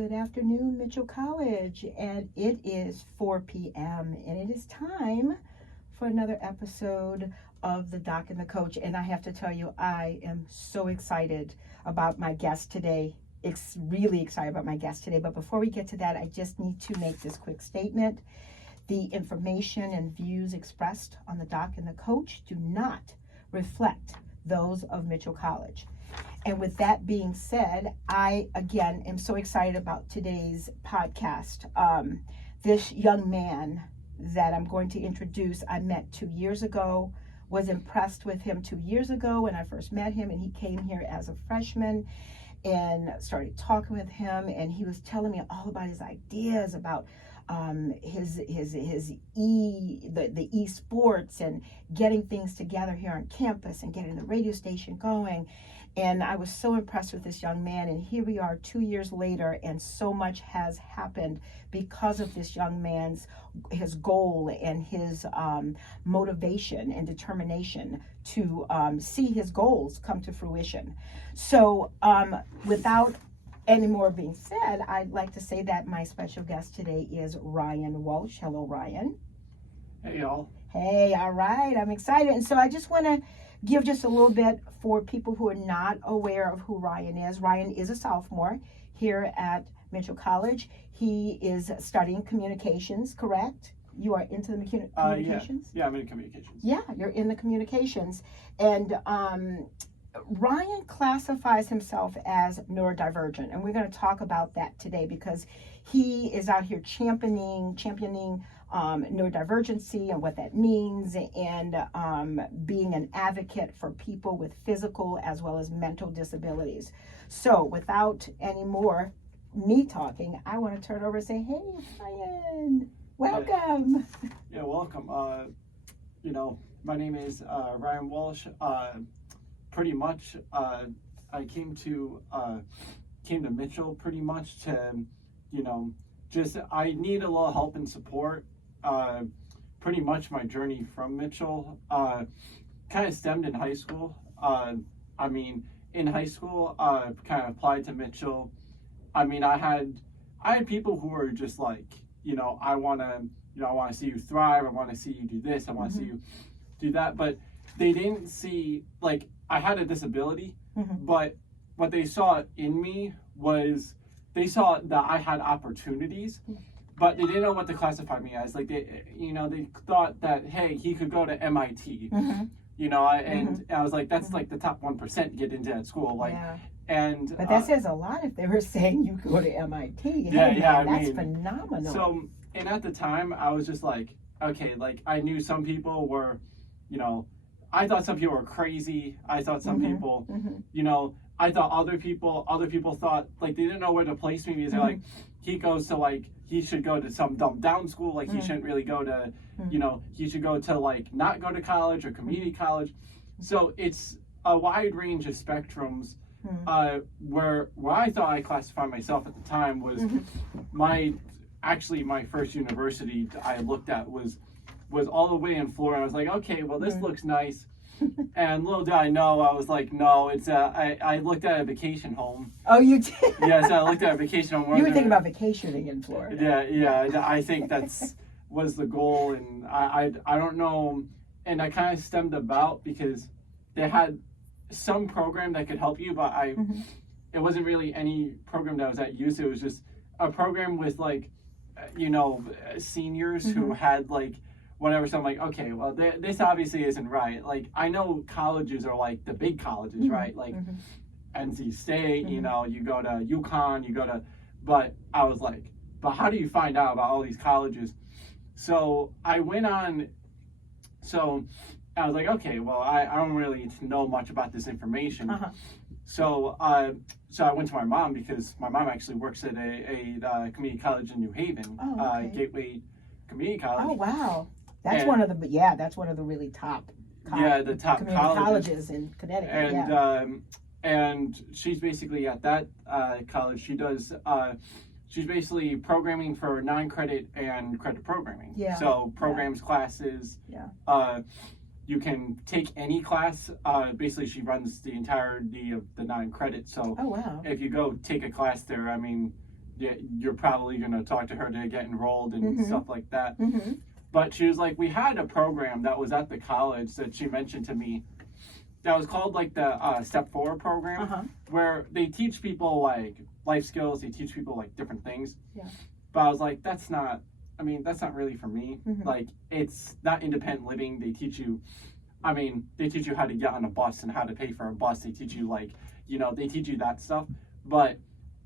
good afternoon, Mitchel College, and it is 4 p.m. and it is time for another episode of The Doc and the Coach. And I have to tell you, I am so excited about my guest today. Really excited about my guest today. But before we get to that, I just need to make this quick statement. The information and views expressed on The Doc and the Coach do not reflect those of Mitchel College. And with that being said, I, again, am so excited about today's podcast. This young man that I'm going to introduce, I met 2 years ago, was impressed with him 2 years ago when I first met him, and he came here as a freshman and started talking with him, and he was telling me all about his ideas about his e-sports and getting things together here on campus and getting the radio station going. And I was so impressed with this young man, and here we are 2 years later, and so much has happened because of this young man's his goal and his motivation and determination to see his goals come to fruition. So without any more being said, I'd like to say that my special guest today is Ryan Walsh. Hello, Ryan. Hey, y'all. Hey, all right. I'm excited. And so I just want to give just a little bit for people who are not aware of who Ryan is. Ryan is a sophomore here at Mitchel College. He is studying communications, correct? You are into the communications? Yeah, I'm in communications. Yeah, you're in the communications. And Ryan classifies himself as neurodivergent, and we're going to talk about that today because he is out here championing neurodivergency and what that means, and being an advocate for people with physical as well as mental disabilities. So without any more me talking, I want to turn over and say, hey, Ryan, welcome. Yeah, welcome. My name is Ryan Walsh. Pretty much, I came to Mitchel pretty much to, I need a little help and support. Pretty much my journey from Mitchel kind of stemmed in high school. In high school, kind of applied to Mitchel. I had people who were just like, I want to see you thrive. I want to see you do this. I want to see you do that. But they didn't see, like, I had a disability, but what they saw in me was they saw that I had opportunities, but they didn't know what to classify me as. Like, they thought that, hey, he could go to MIT, and I was like, that's like the top 1% get into that school. Like, yeah. But that says a lot if they were saying you could go to MIT. That's phenomenal. So, and at the time, I was just like, okay, like, I knew some people were, I thought some people were crazy. I thought some people, I thought other people thought, like, they didn't know where to place me because they're like, he goes to, like, he should go to some dumbed down school. Like, he shouldn't really go to, he should go to, like, not go to college or community college. So it's a wide range of spectrums where I thought I classified myself at the time was my first university I looked at was all the way in Florida. I was like, okay, well, this looks nice. And little did I know, I was like, no, it's I looked at a vacation home. Oh, you did? Yes, I looked at a vacation home. You were thinking about vacationing in Florida. Yeah. I think was the goal, and I don't know. And I kind of stemmed about because they had some program that could help you, but it wasn't really any program that was at use. It was just a program with, like, seniors who had, like, whatever. So I'm like, okay, well, this obviously isn't right. Like, I know colleges are like the big colleges, right? Like NC State, you go to UConn, but I was like, but how do you find out about all these colleges? So I went on, so I was like, okay, well, I don't really know much about this information. So I went to my mom because my mom actually works at a community college in New Haven, Gateway Community College. Oh, wow. That's one of the really top the top colleges in Connecticut. And she's basically at that college. She does she's basically programming for non-credit and credit programming. Yeah. So programs, classes. Yeah. You can take any class. Basically, she runs the entirety of the non-credit. So oh, wow. If you go take a class there, you're probably going to talk to her to get enrolled and stuff like that. But she was like, we had a program that was at the college that she mentioned to me that was called like the Step Forward program, where they teach people like life skills, they teach people like different things. But I was like, that's not really for me. Like, it's not independent living. They teach you, they teach you how to get on a bus and how to pay for a bus. They teach you like, they teach you that stuff. But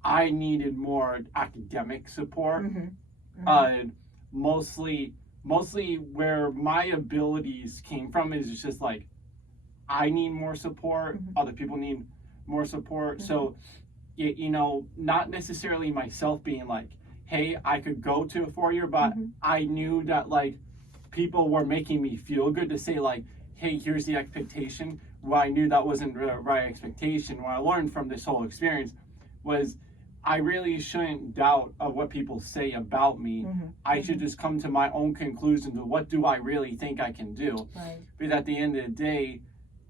I needed more academic support. Mostly where my abilities came from is just like, I need more support. Other people need more support. So, not necessarily myself being like, hey, I could go to a 4-year, but I knew that like people were making me feel good to say like, hey, here's the expectation. Well, I knew that wasn't the right expectation. What I learned from this whole experience was I really shouldn't doubt of what people say about me. I should just come to my own conclusions of what do I really think I can do. Because at the end of the day,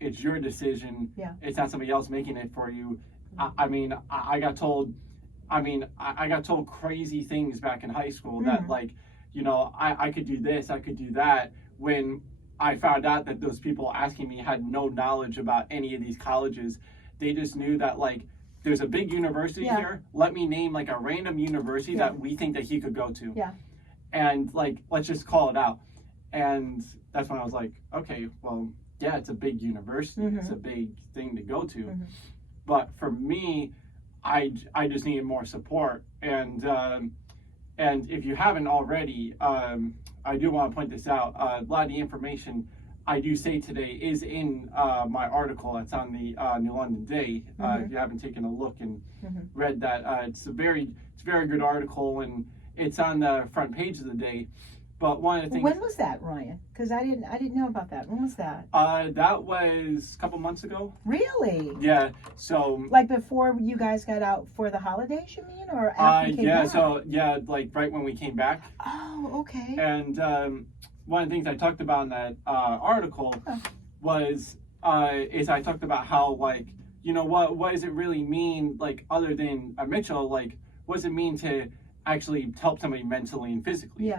it's your decision. It's not somebody else making it for you. I got told crazy things back in high school that like, I could do this, I could do that, when I found out that those people asking me had no knowledge about any of these colleges. They just knew that like, there's a big university here. Let me name like a random university that we think that he could go to. And like, let's just call it out. And that's when I was like, okay, well, yeah, it's a big university. It's a big thing to go to. But for me, I just needed more support. And if you haven't already, I do want to point this out. A lot of the information I do say today is in my article that's on the New London Day. If you haven't taken a look and read that, it's a very good article, and it's on the front page of the Day. But one of the things. When was that, Ryan? Because I didn't know about that. When was that? That was a couple months ago. Really? Yeah. So. Like before you guys got out for the holidays, you mean, or after you came back? So like right when we came back. Oh, okay. And one of the things I talked about in that article was is I talked about how like, what does it really mean, like, other than Mitchell, like, what does it mean to actually help somebody mentally and physically?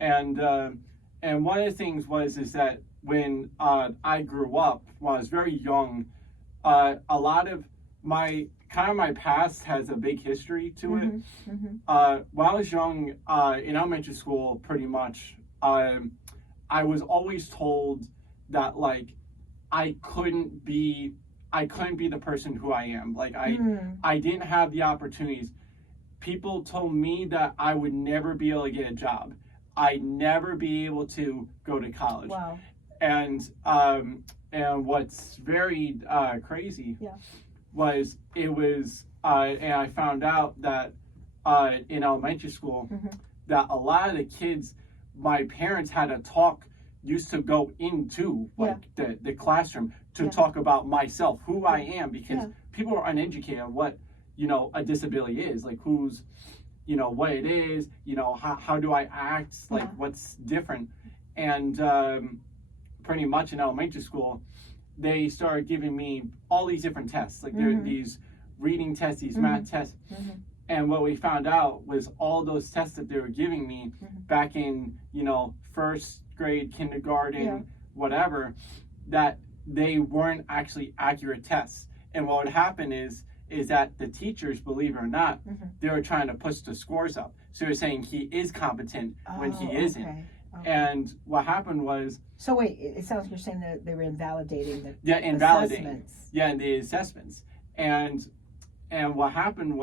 And one of the things is that when I grew up, when I was very young, a lot of my past has a big history to it. When I was young, in elementary school, pretty much, I was always told that like I couldn't be the person who I am. Like I didn't have the opportunities. People told me that I would never be able to get a job. I'd never be able to go to college. Wow. And what's very crazy was and I found out that in elementary school that a lot of the kids my parents had to used to go into like the classroom to talk about myself, who I am, because people are uneducated on what a disability is, like who's what it is, how do I act, like what's different. And pretty much in elementary school they started giving me all these different tests, like there are these reading tests, these math tests. And what we found out was all those tests that they were giving me back in, first grade, kindergarten, whatever, that they weren't actually accurate tests. And what would happen is that the teachers, believe it or not, they were trying to push the scores up. So they're saying he is competent when he isn't. Okay. And what happened was... So wait, it sounds like you're saying that they were invalidating the assessments. Yeah, and the assessments. And what happened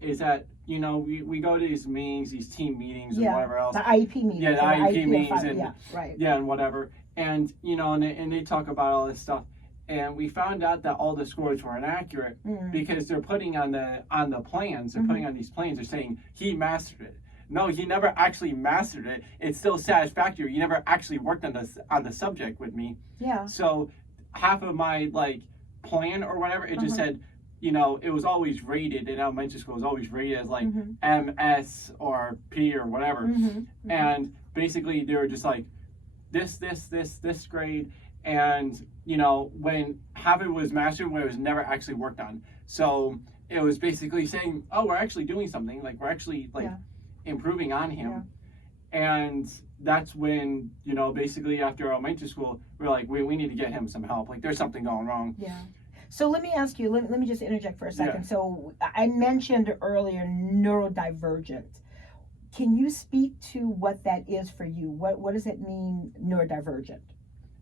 is that, we go to these meetings, these team meetings and whatever else. The IEP meetings. Yeah, the IEP meetings and and whatever. And, and they talk about all this stuff. And we found out that all the scores were inaccurate because they're putting on the plans, they're putting on these plans, they're saying he mastered it. No, he never actually mastered it. It's still satisfactory. He never actually worked on the subject with me. Yeah. So half of my plan or whatever, it just said, it was always rated in elementary school. It was always rated as like MS or P or whatever. And basically they were just like this grade. And when half of it was mastered, when it was never actually worked on. So it was basically saying, oh, we're actually doing something, like we're actually like Yeah. improving on him. And that's when, you know, basically after elementary school, we're like, we need to get him some help. Like there's something going wrong. Yeah. So let me ask you, let me just interject for a second. Yeah. So I mentioned earlier neurodivergent. Can you speak to what that is for you? What does it mean, neurodivergent?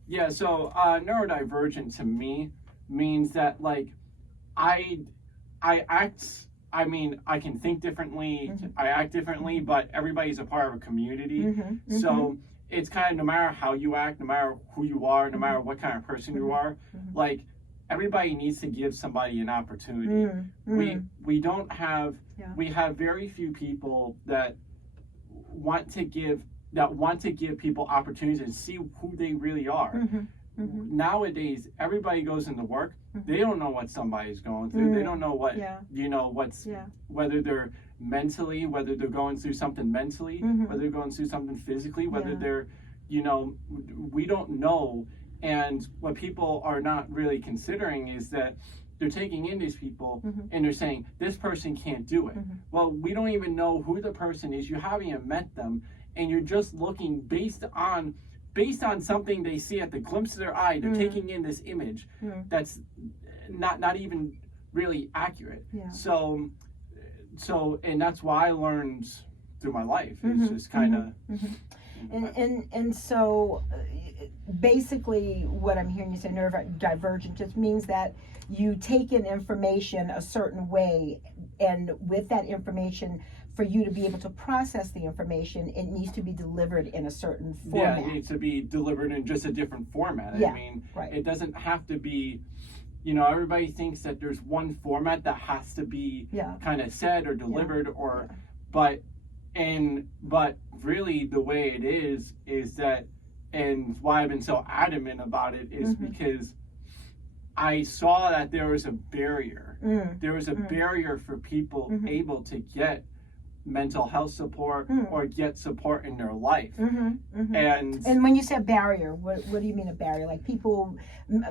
Yeah, so neurodivergent to me means that like I act, I mean, I can think differently, I act differently, but everybody's a part of a community. So it's kind of no matter how you act, no matter who you are, no matter what kind of person you are, like everybody needs to give somebody an opportunity. We don't have, we have very few people that want to give people opportunities and see who they really are. Nowadays, everybody goes into work. They don't know what somebody's going through. They don't know what, you know, what's, whether they're mentally, whether they're going through something mentally, whether they're going through something physically, whether they're, you know, we don't know. And what people are not really considering is that they're taking in these people and they're saying, this person can't do it. Well, we don't even know who the person is. You haven't even met them. And you're just looking based on something they see at the glimpse of their eye. They're taking in this image that's not even really accurate. So and that's why I learned through my life. It's just kind of and so basically what I'm hearing you say, neurodivergent, just means that you take in information a certain way, and with that information, for you to be able to process the information, it needs to be delivered in a certain format. Yeah, it needs to be delivered in just a different format. I mean, it doesn't have to be, you know, everybody thinks that there's one format that has to be kind of said or delivered but really the way it is that, and why I've been so adamant about it is because I saw that there was a barrier. There was a barrier for people able to get mental health support or get support in their life. And when you say barrier, what do you mean a barrier? Like people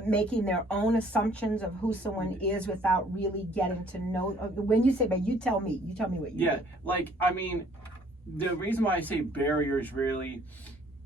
making their own assumptions of who someone is without really getting to know. When you say barrier, you tell me what you mean. Like, I mean, the reason why I say barriers really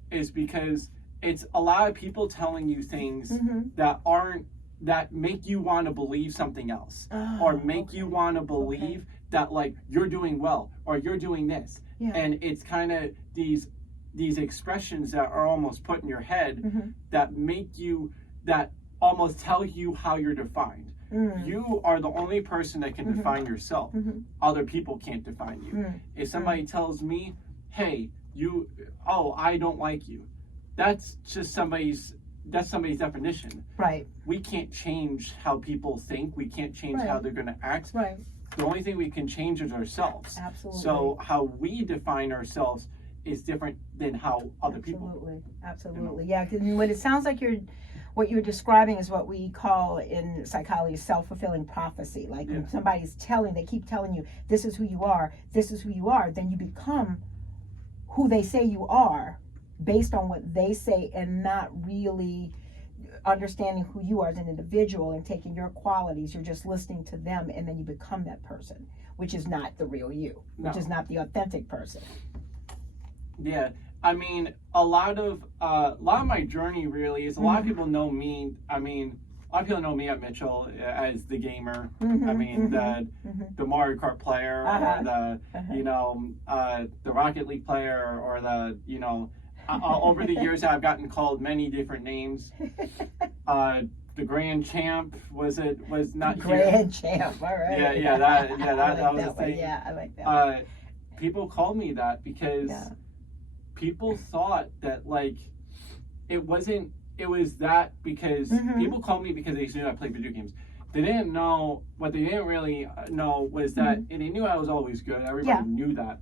is because it's a lot of people telling you things that make you want to believe something else, or make you want to believe that like you're doing well or you're doing this. And it's kind of these expressions that are almost put in your head that make you, that almost tell you how you're defined. You are the only person that can define yourself. Other people can't define you. If somebody tells me, hey, I don't like you, that's just somebody's definition. Right. We can't change how people think. We can't change how they're going to act. Right. The only thing we can change is ourselves. Absolutely. So how we define ourselves is different than how other people. Absolutely. You know? Yeah. 'Cause what it sounds like what you're describing is what we call in psychology self-fulfilling prophecy. Like when they keep telling you, this is who you are, then you become who they say you are based on what they say, and not really understanding who you are as an individual and taking your qualities. You're just listening to them, and then you become that person, which is not the real you, which is not the authentic person. Yeah, I mean, a lot of my journey really is, a lot of people know me. I mean, a lot of people know me at Mitchell as the gamer. I mean, the Mario Kart player, or the you know, the Rocket League player, or the, you know, over the years I've gotten called many different names. The Grand Champ was not Grand Champ, all right. That was a thing. Yeah, I like that. People called me that because people thought that like it was that because people called me because they knew I played video games. They didn't know, what they didn't really know was that, and they knew I was always good. Everybody knew that.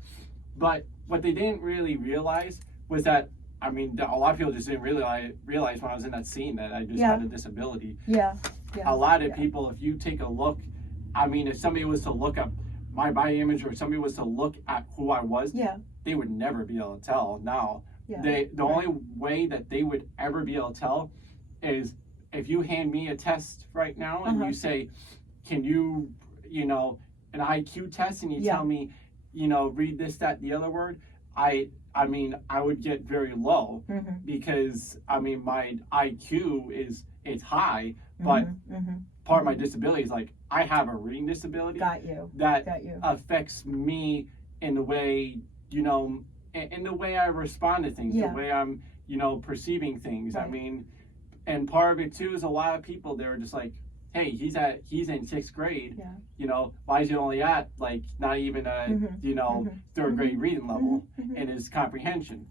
But what they didn't really realize was that, I mean, a lot of people just didn't realize when I was in that scene that I just had a disability. A lot of people, if you take a look, I mean, if somebody was to look up my body image, or somebody was to look at who I was, they would never be able to tell now. The only way that they would ever be able to tell is if you hand me a test right now and you say, can you you know, an IQ test and you Yeah. tell me, you know, read this, that, the other word, I mean, I would get very low because I mean, my IQ it's high, but part of my disability is like I have a reading disability Got you. that Got you. affects me in the way, you know, in the way I respond to things, Yeah. the way I'm, you know, perceiving things. Right. I mean, and part of it too is a lot of people, they're just like, hey, he's in 6th grade. Yeah. You know, why is he only at like not even a you know 3rd grade reading level in his comprehension?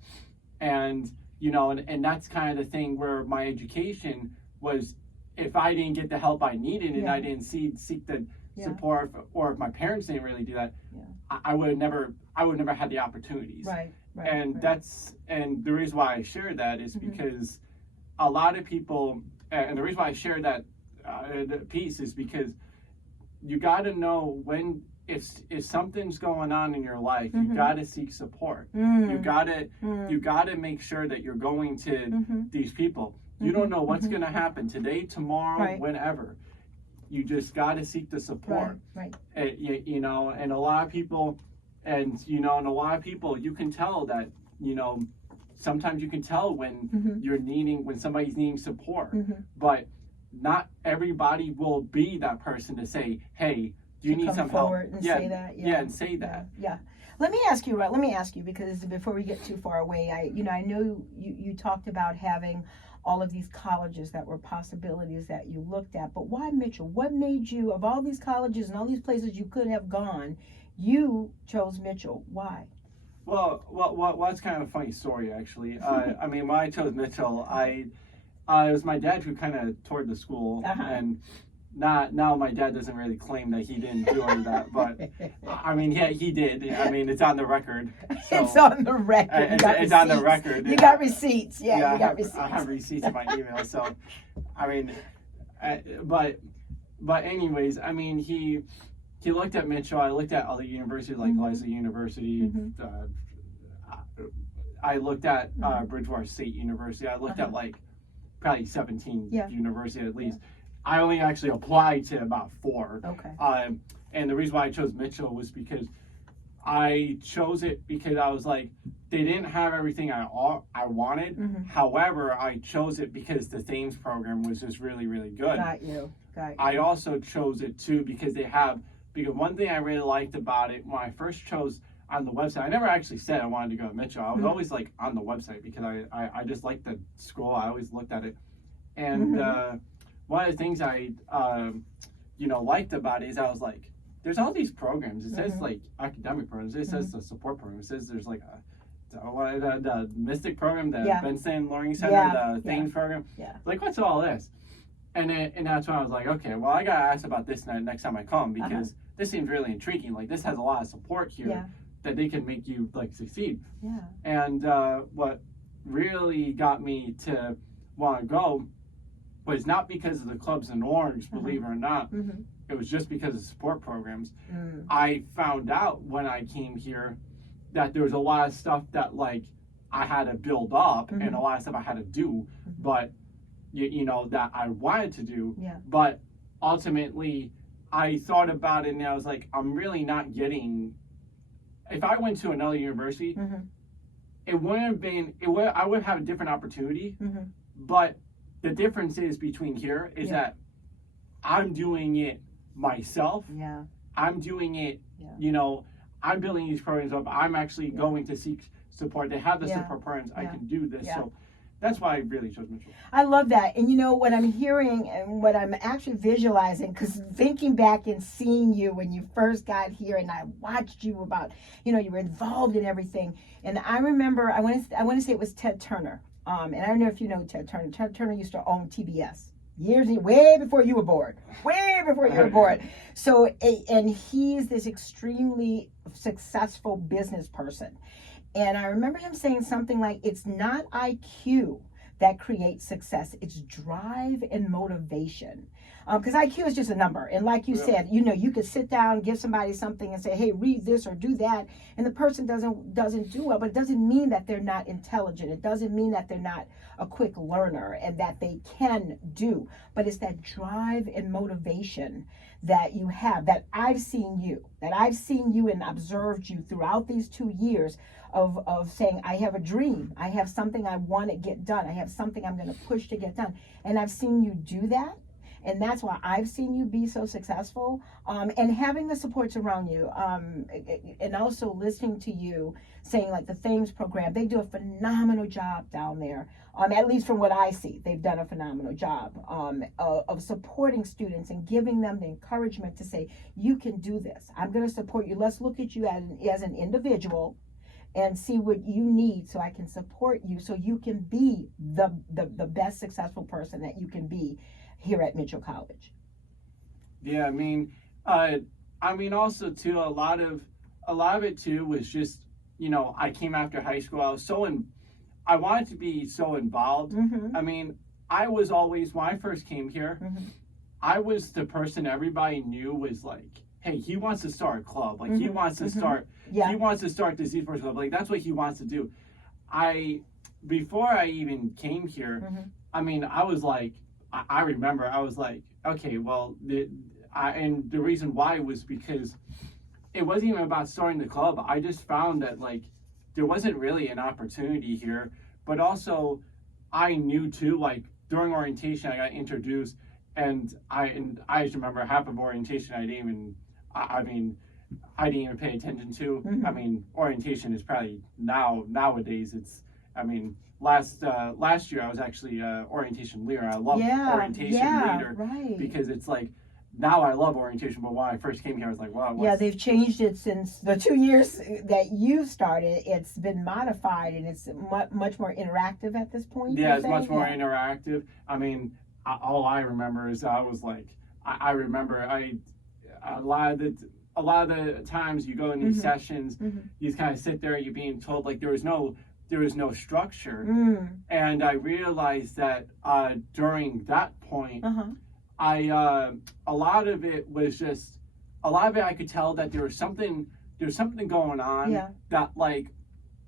And you know, and that's kind of the thing where my education was, if I didn't get the help I needed and I didn't seek the support, or if my parents didn't really do that, I would have never had the opportunities. Right. Right. And right. that's, and the reason why I share that is because a lot of people, and the reason why I share that piece is because you got to know when, if something's going on in your life, you got to seek support. You got to make sure that you're going to these people. You don't know what's going to happen today, tomorrow, whenever. You just got to seek the support. Right. You know, and a lot of people, you can tell that, you know, sometimes you can tell when when somebody's needing support, but not everybody will be that person to say, hey, do you need some help? And say that. And say that. Yeah. Let me ask you, because before we get too far away, I know you talked about having all of these colleges that were possibilities that you looked at, but why Mitchell? What made you, of all these colleges and all these places you could have gone, you chose Mitchell? Why? Well, it's kind of a funny story, actually. I mean, when I chose Mitchell, it was my dad who kind of toured the school, and now my dad doesn't really claim that he didn't do any of that, but I mean, yeah, he did. I mean, it's on the record. So, it's on the record. It's on the record. You got receipts. You got receipts. I have receipts in my email. So, I mean, but anyways, I mean, he looked at Mitchell. I looked at other universities like Lesley University. I looked at Bridgewater State University. I looked at like probably 17 universities at least. I only actually applied to about 4. Okay. And the reason why I chose Mitchell was because I chose it because I was like, they didn't have everything I wanted. However, I chose it because the Thames program was just really, really good. Got you. I also chose it too because because one thing I really liked about it when I first chose on the website, I never actually said I wanted to go to Mitchell. I was always like on the website because I just liked the school. I always looked at it. And one of the things I liked about it is I was like, there's all these programs. It says like academic programs. It says the support program. It says there's like the Mystic program, the Benson Learning Center, the Thames program. Like, what's all this? And that's when I was like, okay, well, I gotta ask about this next time I come because this seems really intriguing. Like, this has a lot of support here that they can make you like succeed. And what really got me to want to go was not because of the clubs in Orange, believe it or not. It was just because of support programs. I found out when I came here that there was a lot of stuff that like I had to build up and a lot of stuff I had to do, but you know, that I wanted to do. But ultimately, I thought about it and I was like, I'm really not getting. If I went to another university, it wouldn't have been. I would have a different opportunity, but the difference is between here is that I'm doing it myself. I'm doing it, you know, I'm building these programs up. I'm actually going to seek support. They have the support programs. I can do this. So that's why I really chose Mitchell. I love that. And you know, what I'm hearing and what I'm actually visualizing, because thinking back and seeing you when you first got here and I watched you about, you know, you were involved in everything. And I remember, I want to say it was Ted Turner. And I don't know if you know Ted Turner. Ted Turner used to own TBS way before you were born. So, and he's this extremely successful business person. And I remember him saying something like, it's not IQ that creates success. It's drive and motivation. Because IQ is just a number. And like you said, you know, you could sit down, give somebody something and say, hey, read this or do that. And the person doesn't do well, but it doesn't mean that they're not intelligent. It doesn't mean that they're not a quick learner and that they can do. But it's that drive and motivation that you have, that I've seen you and observed you throughout these 2 years of saying, I have a dream. I have something I want to get done. I have something I'm going to push to get done. And I've seen you do that. And that's why I've seen you be so successful, and having the supports around you, and also listening to you saying like the Things program, they do a phenomenal job down there. At least from what I see, they've done a phenomenal job of supporting students and giving them the encouragement to say, you can do this. I'm going to support you. Let's look at you as an individual and see what you need so I can support you so you can be the best successful person that you can be here at Mitchel College. Yeah, I mean, also too, a lot of it too was just, you know, I came after high school. I wanted to be so involved. Mm-hmm. I mean, I was always, when I first came here, Mm-hmm. I was the person everybody knew was like, hey, he wants to start a club. Like, he wants to start, he wants to start the Z-Sports Club. Like, that's what he wants to do. Before I even came here, I mean, I was like, I remember I was like, okay, well, and the reason why was because it wasn't even about starting the club. I just found that like there wasn't really an opportunity here, but also I knew too, like during orientation I got introduced, and I just remember half of orientation I didn't even pay attention to. Mm-hmm. I mean, orientation is probably nowadays it's, I mean, last year I was actually orientation leader. I love orientation leader, right. Because it's like, now I love orientation, but when I first came here I was like, wow. Yeah, they've changed it since the 2 years that you started. It's been modified and it's much more interactive at this point. Yeah, it's much more interactive. I mean, all I remember is I was like, I remember a lot of the times you go in these sessions, you just kind of sit there, you're being told like there was no structure. And I realized that during that point, a lot of it I could tell that there was something going on, that like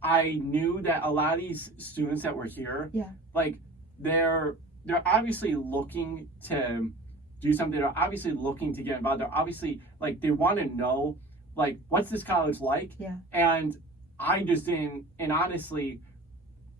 I knew that a lot of these students that were here, like they're obviously looking to do something. They're obviously looking to get involved. They're obviously like, they want to know like, what's this college like? And I just didn't, and honestly,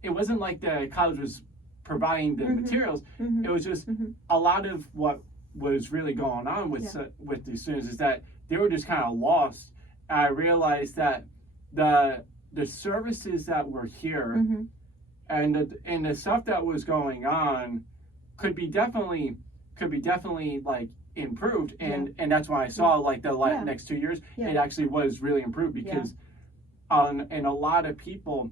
it wasn't like the college was providing the materials. It was just a lot of what was really going on with these students is that they were just kind of lost. And I realized that the services that were here and the stuff that was going on could be definitely like improved, and that's when I saw like the next 2 years it actually was really improved, because and a lot of people,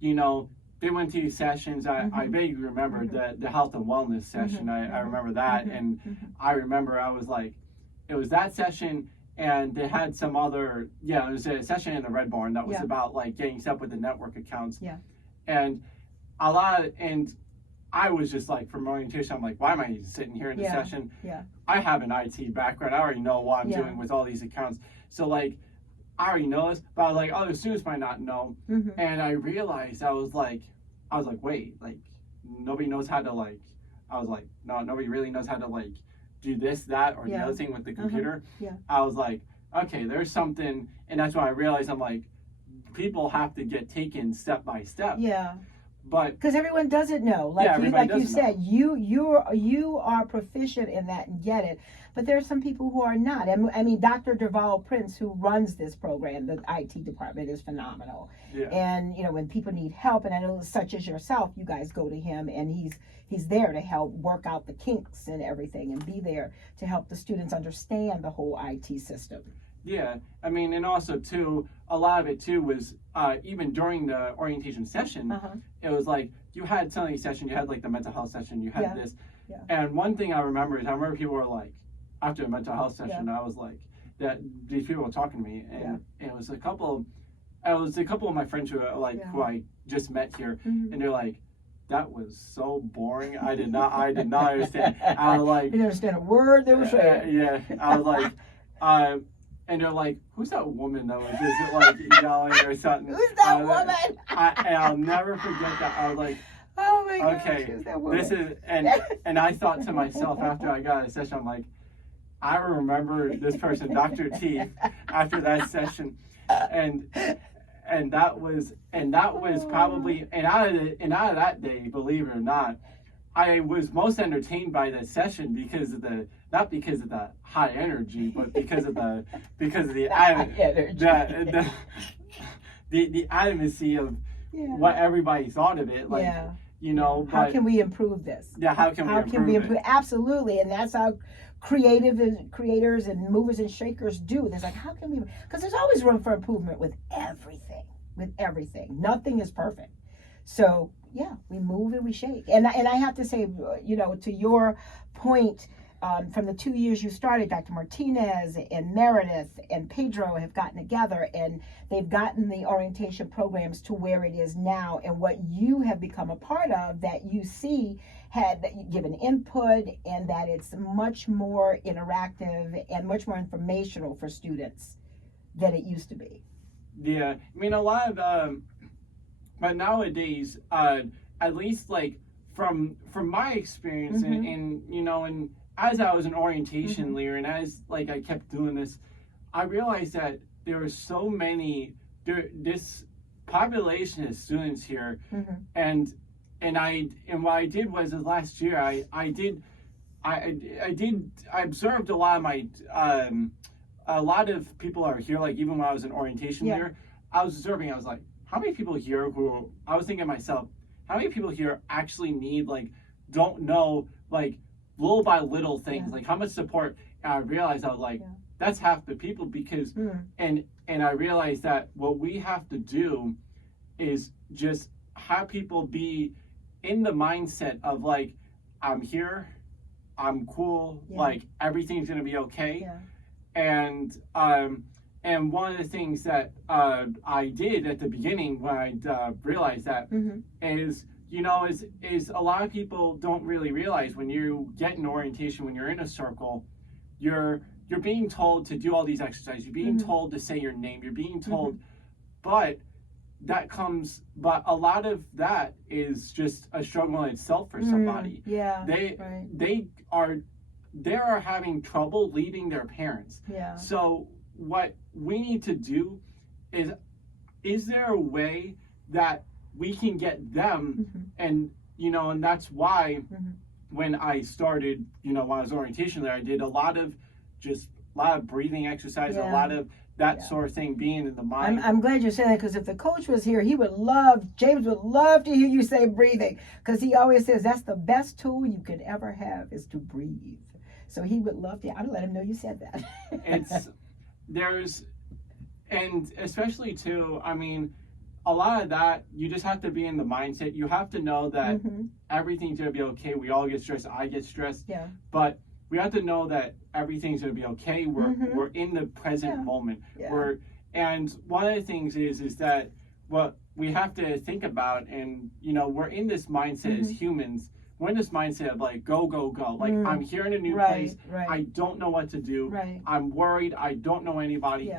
you know, they went to these sessions. I vaguely remember the health and wellness session. I remember that, and I remember I was like, it was that session, and they had some other, it was a session in the Red Barn that was about like getting set up with the network accounts, and I was just like, from orientation, I'm like, why am I sitting here in the session? I have an IT background. I already know what I'm doing with all these accounts. So like, I already know this, but I was like, other students might not know. And I realized I was like, wait, like nobody knows how to like, I was like, no, nobody really knows how to like do this, that, or the other thing with the computer. I was like, okay, there's something, and that's when I realized, I'm like, people have to get taken step by step. But because everyone doesn't know, like you said, you are proficient in that and get it, but there are some people who are not. I mean, Dr. Derval Prince, who runs this program, the IT department, is phenomenal. And you know, when people need help, and I know such as yourself, you guys go to him, and he's there to help work out the kinks and everything, and be there to help the students understand the whole IT system. Yeah, I mean, and also too, a lot of it too was even during the orientation session, it was like you had some of these sessions, you had like the mental health session, you had this, and one thing I remember is people were like, after the mental health session, I was like, that these people were talking to me, and it was a couple of my friends who I just met here, and they're like, that was so boring. I did not understand. I was like, you didn't understand a word they were saying. yeah, I was like, and they're like, who's that woman that was just like yelling or something? Who's that woman? And I'll never forget that. I was like, oh my gosh, okay, who's that woman? this is, and I thought to myself after I got a session, I'm like, I remember this person, Dr. T, after that session, and that was probably, and out of that day, believe it or not, I was most entertained by the session because of not because of the high energy, but because of the advocacy of what everybody thought of it. Like, how can we improve this? Yeah, how can we improve it? Absolutely, and that's how creators and movers and shakers do. There's like, how can we? Because there's always room for improvement with everything. Nothing is perfect. So yeah, we move and we shake. And I have to say, to your point, from the 2 years you started, Dr. Martinez and Meredith and Pedro have gotten together, and they've gotten the orientation programs to where it is now, and what you have become a part of that you see had given input, and that it's much more interactive and much more informational for students than it used to be. Yeah, I mean, a lot of, but nowadays, at least like from my experience, and as I was an orientation leader, and as like I kept doing this, I realized that there were so many this population of students here, and what I did was last year I observed a lot of my a lot of people are here, like even when I was an orientation leader, I was observing, I was like, how many people here who, I was thinking to myself, how many people here actually need, like, don't know, like, little by little things, like how much support? And I realized, I was like, that's half the people, because, and I realized that what we have to do is just have people be in the mindset of like, I'm here, I'm cool, like everything's gonna be okay. And one of the things that I did at the beginning when I realized that is a lot of people don't really realize when you get an orientation, when you're in a circle, you're being told to do all these exercises, you're being told to say your name, you're being told, but a lot of that is just a struggle in itself for somebody. They are having trouble leading their parents. So what we need to do is there a way that we can get them, and and that's why when I started, when I was orientation there, I did a lot of breathing exercise, a lot of that sort of thing, being in the mind. I'm glad you're saying that, because if the coach was here, James would love to hear you say breathing, because he always says that's the best tool you could ever have, is to breathe. So he would love to. I'd let him know you said that. And especially too, I mean, a lot of that, you just have to be in the mindset. You have to know that everything's going to be okay. We all get stressed. I get stressed. But we have to know that everything's going to be okay. We're in the present moment. And one of the things is that what we have to think about, and we're in this mindset as humans. We're in this mindset of like, go, go, go. Like, I'm here in a new place. I don't know what to do. I'm worried. I don't know anybody.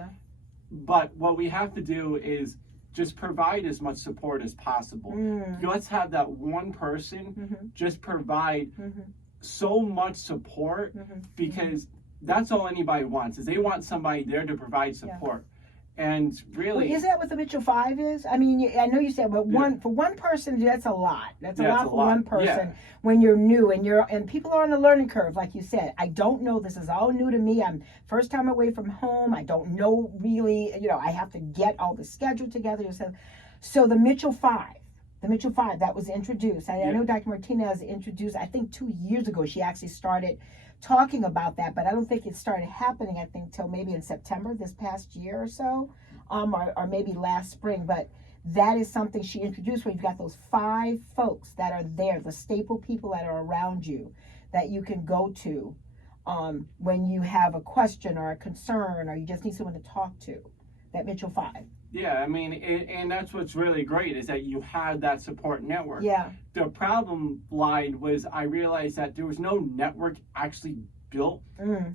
But what we have to do is just provide as much support as possible. Let's have that one person just provide so much support, because that's all anybody wants, is they want somebody there to provide support. And really, is that what the Mitchel 5 is? I mean, I know you said, but for one person, that's a lot. That's a lot for one person when you're new and people are on a learning curve, like you said. I don't know. This is all new to me. I'm first time away from home. I don't know really. I have to get all the schedule together. So the Mitchel 5. The Mitchel 5 that was introduced. I know Dr. Martinez introduced, I think 2 years ago, she actually started talking about that, but I don't think it started happening, I think, till maybe in September this past year or so, or maybe last spring. But that is something she introduced, where you've got those 5 folks that are there, the staple people that are around you, that you can go to when you have a question or a concern, or you just need someone to talk to. That Mitchel 5. Yeah, I mean, and that's what's really great is that you had that support network. Yeah. The problem lied was I realized that there was no network actually built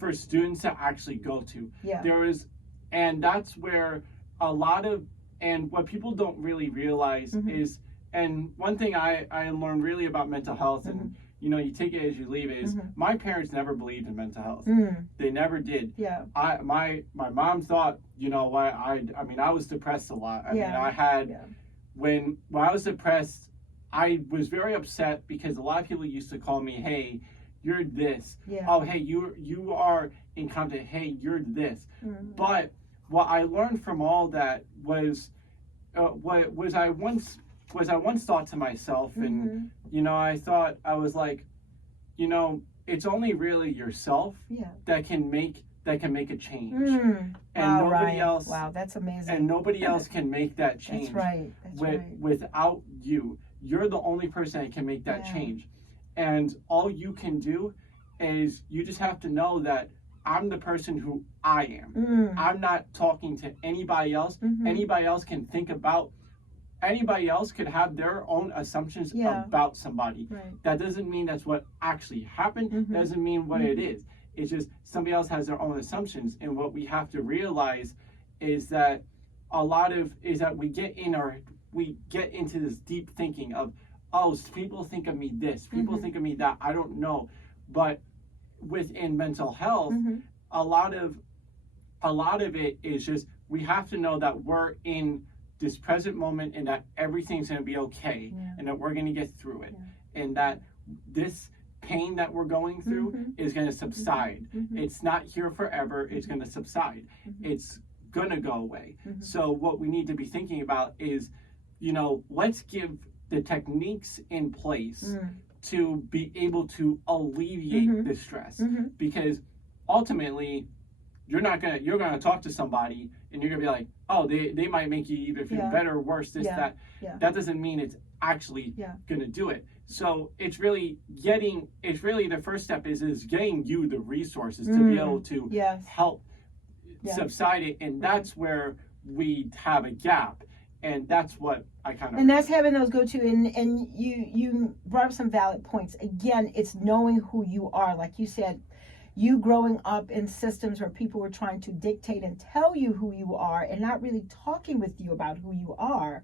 for students to actually go to. Yeah. There was, and that's where a lot of, and what people don't really realize is, and one thing I learned really about mental health, and you know, you take it as you leave it, is my parents never believed in mental health. They never did. Yeah. My mom thought, you know what, I mean, I was depressed a lot. I mean, I had, when I was depressed, I was very upset because a lot of people used to call me, hey, you're this. Yeah. Oh, hey, you are incompetent. Hey, you're this. But what I learned from all that was, what I once thought to myself, and you know, I thought, I was like, you know, it's only really yourself that can make a change, and wow, nobody Ryan. else. Wow, that's amazing. And nobody else can make that change. That's right. That's right. Without you, you're the only person that can make that change, and all you can do is you just have to know that I'm the person who I am. I'm not talking to anybody else. Anybody else can think about. Anybody else could have their own assumptions about somebody. Right. That doesn't mean that's what actually happened. Doesn't mean what it is. It's just somebody else has their own assumptions. And what we have to realize is that we get into this deep thinking of, oh, people think of me this, people think of me that. I don't know. But within mental health, a lot of it is just, we have to know that we're in this present moment and that everything's going to be okay, and that we're going to get through it, and that this pain that we're going through is going to subside. It's not here forever. It's going to subside. It's going to go away. So what we need to be thinking about is, you know, let's give the techniques in place to be able to alleviate the stress, because ultimately you're gonna talk to somebody and you're gonna be like, oh, they might make you either feel better or worse, this, that. That doesn't mean it's actually gonna do it. So it's really the first step is getting you the resources to be able to help subside it, and that's where we have a gap. And that's what I kind of. And that's having those go-to, and you brought up some valid points. Again, it's knowing who you are. Like you said, you growing up in systems where people were trying to dictate and tell you who you are and not really talking with you about who you are,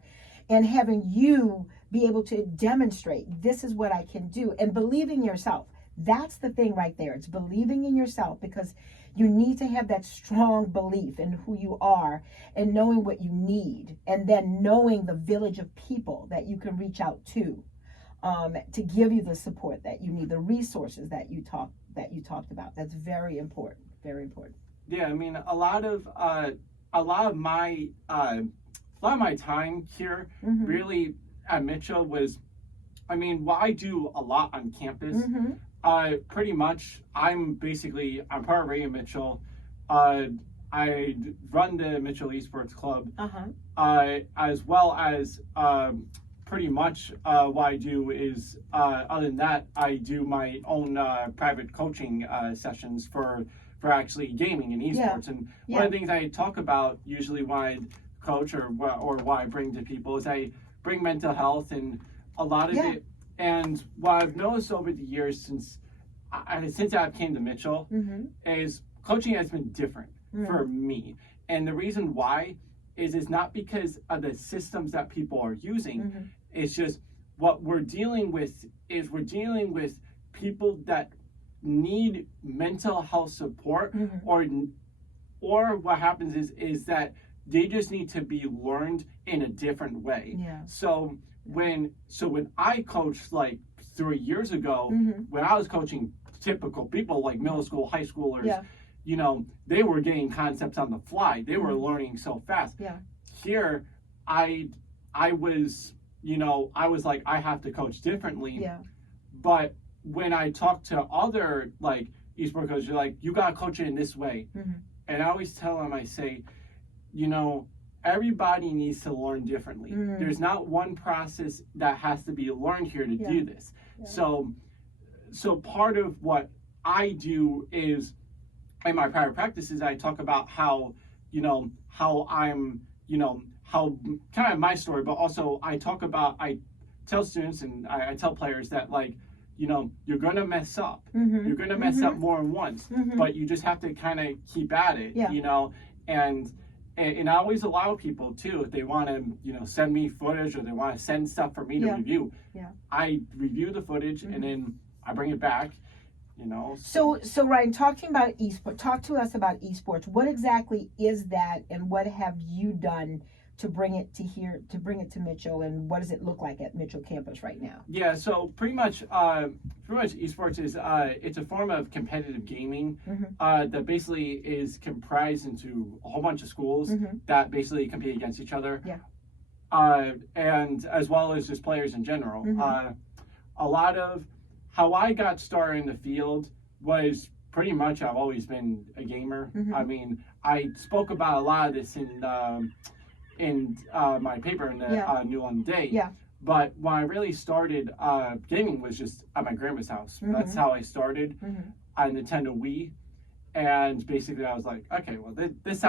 and having you be able to demonstrate, this is what I can do, and believing yourself. That's the thing right there. It's believing in yourself, because you need to have that strong belief in who you are and knowing what you need, and then knowing the village of people that you can reach out to give you the support that you need, the resources that you talked about. That's very important. Very important. Yeah, I mean, a lot of my time here really at Mitchell was, I mean, well, I do a lot on campus. Pretty much, I'm part of Radio Mitchell. I run the Mitchell Esports Club, as well as pretty much what I do is, other than that, I do my own private coaching sessions for actually gaming and esports. And one of the things I talk about usually when I coach or what I bring to people is I bring mental health and a lot of it. And what I've noticed over the years since I came to Mitchell is coaching has been different for me. And the reason why is not because of the systems that people are using. It's just what we're dealing with people that need mental health support, or what happens is that they just need to be learned in a different way. So when I coached like 3 years ago, when I was coaching typical people like middle school, high schoolers, you know, they were getting concepts on the fly. They were learning so fast. Here, I was like, I have to coach differently. But when I talk to other like esports coaches, they're like, you gotta coach it in this way. And I always tell them, I say, you know, everybody needs to learn differently. There's not one process that has to be learned here to do this. So part of what I do is, in my private practices, I talk about how how kind of my story, but also I tell students and I tell players that, like, you know, you're gonna mess up. You're gonna mess up more than once, but you just have to kind of keep at it, you know. And I always allow people too, if they want to, you know, send me footage or they want to send stuff for me to review. I review the footage and then I bring it back. You know. So Ryan, talking about esports, talk to us about esports. What exactly is that, and what have you done to bring it to here, to bring it to Mitchell, and what does it look like at Mitchell campus right now? Yeah, so pretty much esports is it's a form of competitive gaming that basically is comprised into a whole bunch of schools that basically compete against each other. And as well as just players in general. A lot of how I got started in the field was pretty much I've always been a gamer. I mean, I spoke about a lot of this in my paper in the New London Day. But when I really started gaming was just at my grandma's house. That's how I started. On Nintendo Wii, and basically I was like, okay, well this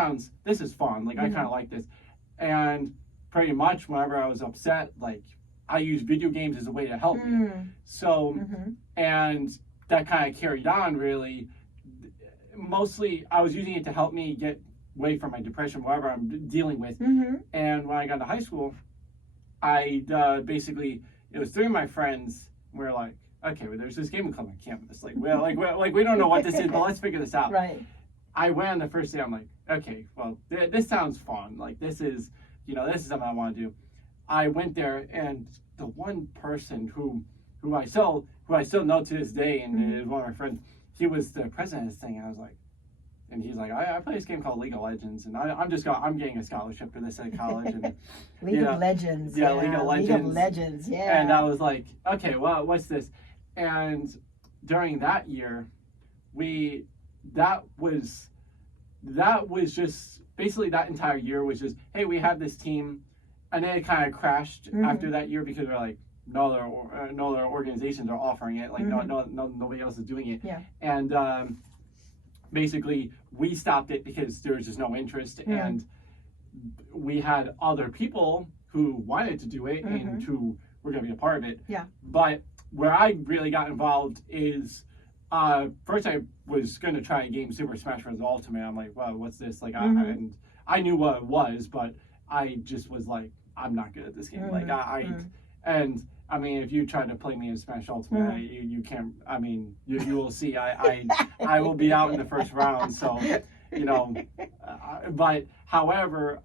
is fun. Like I kind of like this, and pretty much whenever I was upset, like I used video games as a way to help me. So, and that kind of carried on really. Mostly I was using it to help me get away from my depression, whatever I'm dealing with. And when I got to high school, I basically, it was three of my friends, we were like, okay, well, there's this gaming club on campus. Like, we don't know what this is, but let's figure this out. I went on the first day, I'm like, okay, well, this sounds fun. Like, this is something I want to do. I went there, and the one person who I still know to this day, and is one of my friends, he was the president of this thing, and I was like, and he's like, I play this game called League of Legends, and I'm getting a scholarship for this at college. And, League of Legends. Yeah, League of Legends. League of Legends, yeah. And I was like, okay, well, what's this? And during that year, that was just, basically that entire year was just, hey, we have this team. And then it kind of crashed after that year because we're like, no other organizations are offering it. Like, nobody else is doing it. And basically, we stopped it because there was just no interest. And we had other people who wanted to do it and who were going to be a part of it. But where I really got involved is, first I was going to try a game, Super Smash Bros. Ultimate. I'm like, well, what's this? Like, and I knew what it was, but I just was like, I'm not good at this game. Like, and I mean, if you try to play me in Smash Ultimate, you can't. I mean, you will see. I will be out in the first round. So, you know. But however,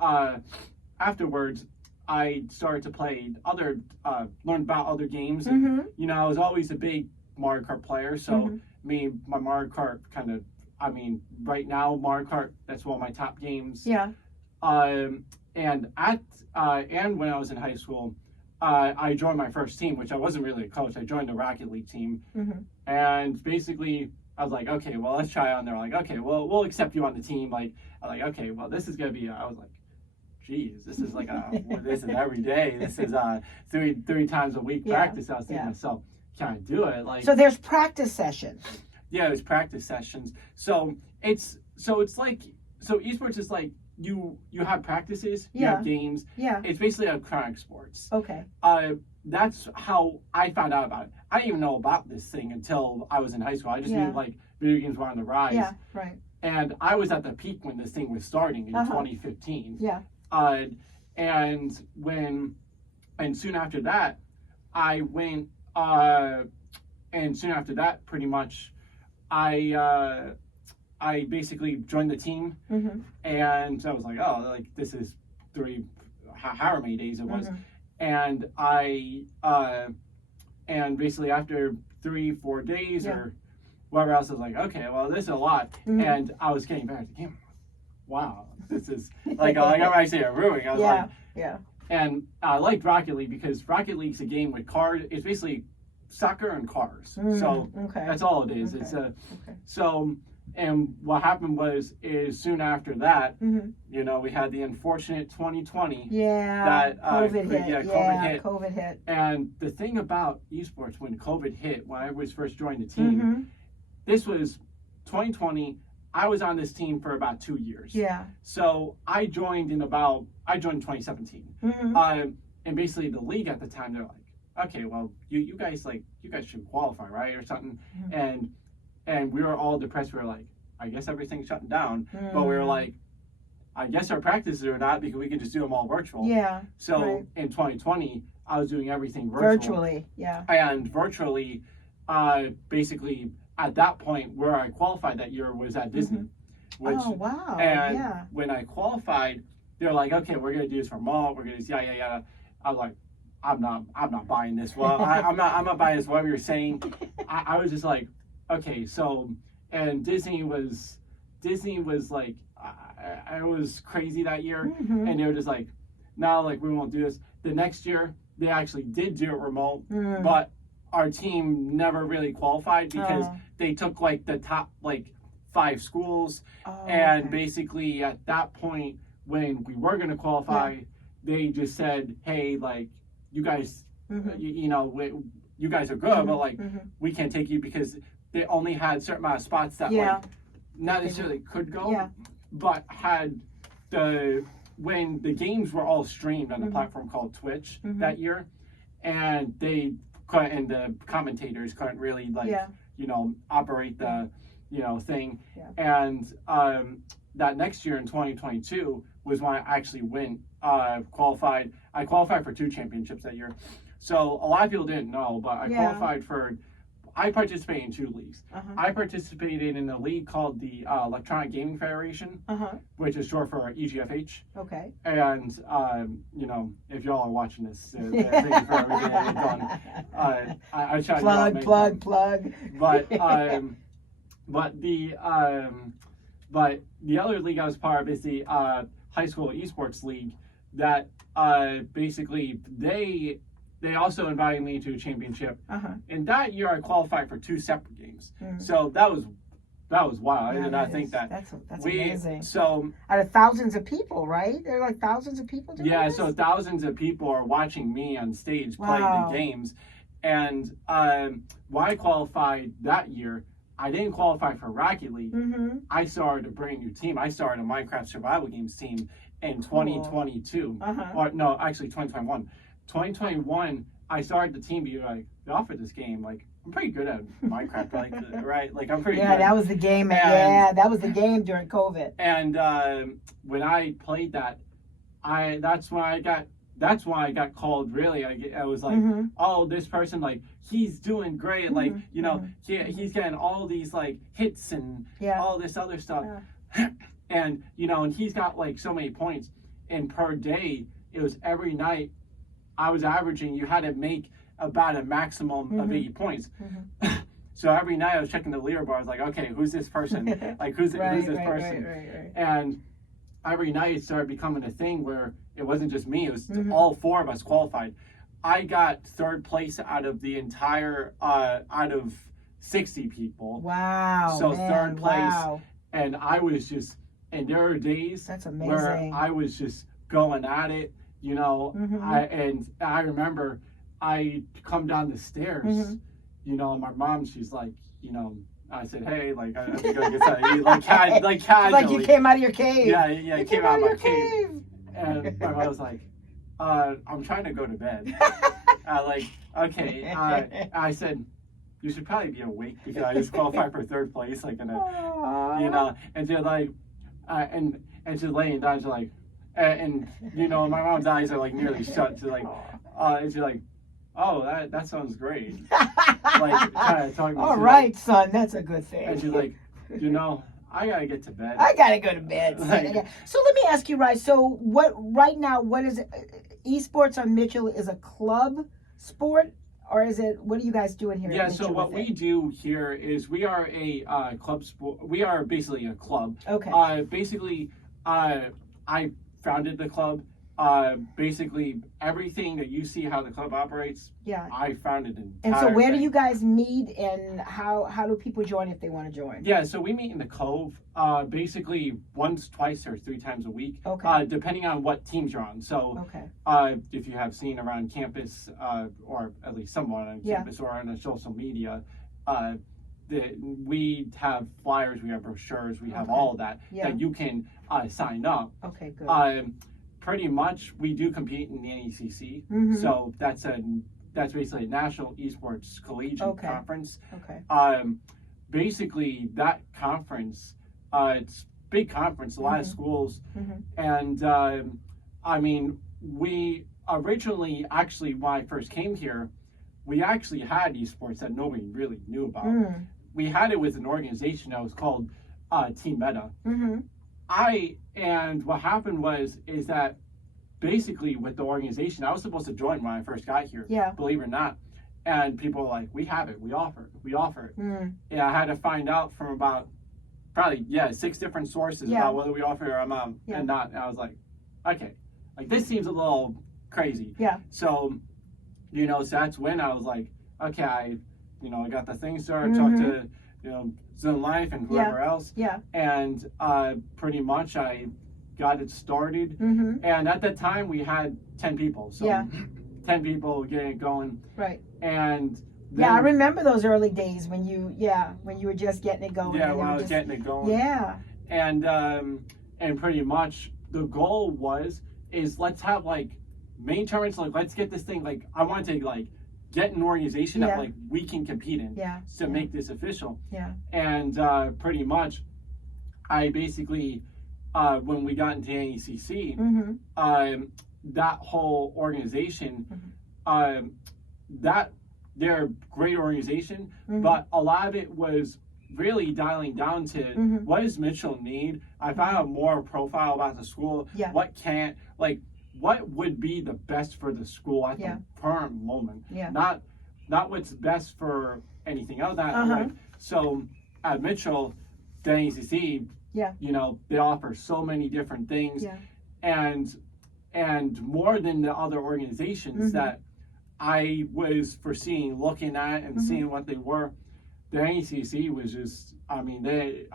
afterwards, I started to play learn about other games. And, you know, I was always a big Mario Kart player. So my Mario Kart kind of. I mean, right now Mario Kart, that's one of my top games. And when I was in high school, I joined my first team, which I wasn't really a coach. I joined the Rocket League team, and basically I was like, okay, well, let's try it on. They're like, okay, well, we'll accept you on the team. Like, I'm like, okay, well, this is gonna be. I was like, geez, this is like this is every day. This is three times a week practice. I was thinking to myself, can I do it? Like, so there's practice sessions. Yeah, there's practice sessions. So esports is like. You have practices, you have games. It's basically electronic sports. That's how I found out about it. I didn't even know about this thing until I was in high school. I just knew like video games were on the rise. And I was at the peak when this thing was starting in 2015. And soon after that, I went. And soon after that, pretty much, I basically joined the team, and I was like, oh, like this is however many days it was, and and basically after 3-4 days or whatever else, I was like, okay, well, this is a lot, and I was getting back to the game. Wow, this is like I'm actually a ruin. I was like, and I liked Rocket League because Rocket League's a game with cars. It's basically soccer and cars, so that's all it is. It's so. And what happened is soon after that, you know, we had the unfortunate 2020. That COVID hit. And the thing about esports, when COVID hit, when I was first joined the team, this was 2020. I was on this team for about 2 years. Yeah. So I joined in 2017. And basically the league at the time, they're like, okay, well, you guys should qualify, right, or something. And we were all depressed. We were like, I guess everything's shutting down. But we were like, I guess our practices are not, because we can just do them all virtual. Yeah. So in 2020, I was doing everything virtually. Yeah. And virtually, basically at that point where I qualified that year was at Disney. Which, oh wow! And yeah. when I qualified, they're like, okay, we're gonna do this remote. We're gonna do this, yada. I was like, I'm not buying this. Well, I'm not buying this. Whatever you're saying, I was just like, okay. So, and Disney was like, it was crazy that year, and they were just like, no, like we won't do this. The next year, they actually did do it remote, but our team never really qualified because they took like the top 5 schools, and basically at that point when we were going to qualify, they just said, hey, like you guys, you know, you guys are good, but like we can't take you because they only had a certain amount of spots that like not necessarily could go, but had when the games were all streamed on the platform called Twitch that year, and they couldn't, and the commentators couldn't really you know, operate the thing. And that next year in 2022 was when I actually qualified. I qualified for 2 championships that year. So a lot of people didn't know, but I participated in 2 leagues. I participated in a league called the Electronic Gaming Federation, which is short for EGFH. Okay. And you know, if y'all are watching this, thank you for everything that you've done. I try to plug. But the other league I was part of is the high school esports league. That basically they also invited me to a championship. And that year I qualified for 2 separate games. So that was wild. I did not think that. That's amazing. So out of thousands of people, right? There are like thousands of people doing this? So thousands of people are watching me on stage play the games. And when I qualified that year, I didn't qualify for Rocket League. I started a brand new team. I started a Minecraft survival games team in 2022. Or no, actually 2021. 2021, I started the team because like they offered this game. Like I'm pretty good at Minecraft, right? Like I'm pretty good. Yeah, that was the game. That was the game during COVID. And when I played that, that's when I got called. Really, I was like, oh, this person, like he's doing great. Like you know, he's getting all these like hits and all this other stuff. And you know, and he's got like so many points. And per day, it was every night. I was averaging, you had to make about a maximum of 80 points. So every night I was checking the leaderboard. I was like, okay, who's this person? Like, who's this person? Right. And every night it started becoming a thing where it wasn't just me. It was all 4 of us qualified. I got 3rd place out of the entire, out of 60 people. Wow. So man, 3rd place. And I was just, and there are days where I was just going at it. You know, I remember I come down the stairs, you know, and my mom, she's like, you know, I said, hey, like, I'm gonna get something, like casually. Like you came out of your cave. Yeah, I came out of my cave. And my mom was like, I'm trying to go to bed. Like, okay. I said, you should probably be awake because I just qualified for 3rd place, like, in a, you know, and she's like, and she's laying down, she's like, and you know, my mom's eyes are like nearly shut. She's like, and she's like, oh, that sounds great. Like, kind of talking. All right, like, son, that's a good thing. And she's like, you know, I gotta get to bed. I gotta go to bed. Like, so let me ask you, right? So what is it? Esports on Mitchell is a club sport, or is it? What are you guys doing here? Yeah. So what we do here is we are a club sport. We are basically a club. Okay. Basically, I founded the club. Basically everything that you see how the club operates, I founded it. And so where do you guys meet, and how do people join if they want to join? Yeah, so we meet in the Cove, basically once, twice, or 3 times a week, depending on what teams you're on. So if you have seen around campus, or at least someone on campus or on social media, we have flyers, we have brochures, we have Okay. all of that Yeah. that you can sign up. Okay, good. Pretty much, we do compete in the NECC, so that's basically a national esports collegiate conference. Okay. Basically, that conference, it's a big conference, a lot of schools, and I mean, we originally, actually, when I first came here, we actually had esports that nobody really knew about. We had it with an organization that was called Team Meta. And what happened is that basically with the organization, I was supposed to join when I first got here, believe it or not. And people were like, we have it, we offer it. And I had to find out from about probably, 6 different sources about whether we offer it or not. And I was like, okay, like this seems a little crazy. So, so that's when I was like, okay, I got the thing started, talked to, Zoom Life and whoever else. And pretty much I got it started. And at that time we had 10 people. So 10 people getting it going. Right. And then, I remember those early days when you were just getting it going. Yeah, when I was getting it going. Yeah. And pretty much the goal is let's have like main tournaments, like let's get this thing, like I want to like get an organization that like we can compete in to make this official. And pretty much I basically when we got into NECC, that whole organization, that they're a great organization, but a lot of it was really dialing down to what does Mitchell need. I found out more profile about the school, what would be the best for the school at the current moment, not what's best for anything else. So at Mitchell, the NECC, they offer so many different things, and more than the other organizations that I was foreseeing, looking at and seeing what they were. The NECC was just, I mean, they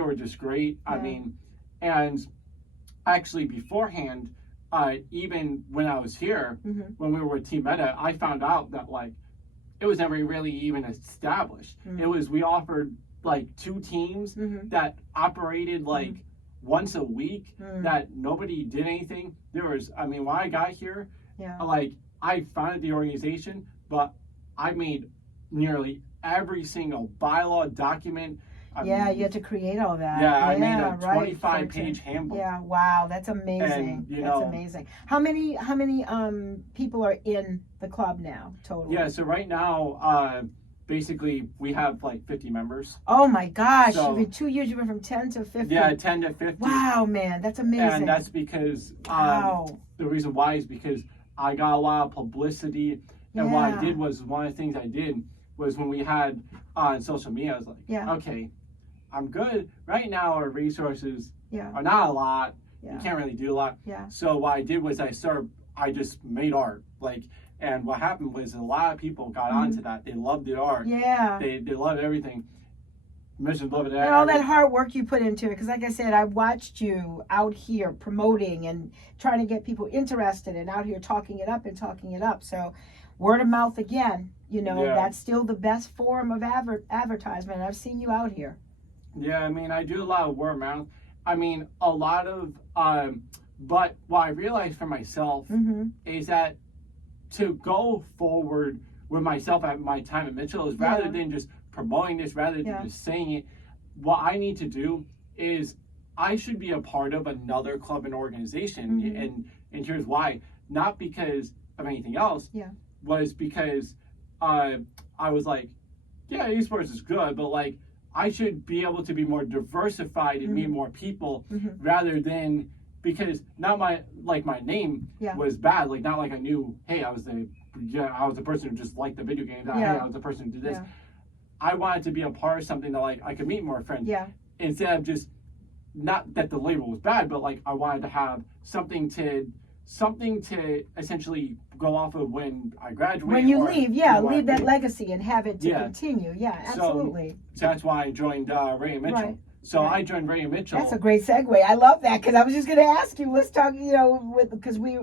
were just great. I mean, and actually beforehand, even when I was here, when we were with Team Meta, I found out that like it was never really even established. It was, we offered like 2 teams that operated like once a week, that nobody did anything. There was, I mean, when I got here, like I founded the organization, but I made nearly every single bylaw document. You had to create all that. I made a 25-page handbook. Wow, that's amazing. And, that's amazing. How many people are in the club now total? So right now, basically we have like 50 members. Oh my gosh! So, in 2 years, you went from 10 to 50. 10 to 50. Wow, man, that's amazing. And that's because the reason why is because I got a lot of publicity, and what I did was, one of the things I did was when we had on social media, I was like, okay, I'm good. Right now our resources are not a lot. You can't really do a lot. So what I did was I just made art. Like, and what happened was a lot of people got onto that. They loved the art. They loved everything. Mission loved it. And all that hard work you put into it, because like I said, I watched you out here promoting and trying to get people interested and out here talking it up. So word of mouth again, that's still the best form of advertisement. I've seen you out here. I mean, I do a lot of word of mouth. I mean, a lot of, but what I realized for myself is that to go forward with myself at my time at Mitchell is rather than just promoting this, rather than just saying it, what I need to do is I should be a part of another club and organization. And here's why. Not because of anything else, was because I was like, esports is good, but like, I should be able to be more diversified and meet more people rather than, because not my name was bad. Like, not like I knew, hey, I was the person who just liked the video games. Hey, I was the person who did this. I wanted to be a part of something that like I could meet more friends. Instead of just, not that the label was bad, but like I wanted to have something to essentially go off of when I graduate. When you leave, leave that legacy and have it to continue. Absolutely. So that's why I joined Ray and Mitchell. Right. So I joined Ray and Mitchell. That's a great segue. I love that, because I was just going to ask you. Let's talk, because we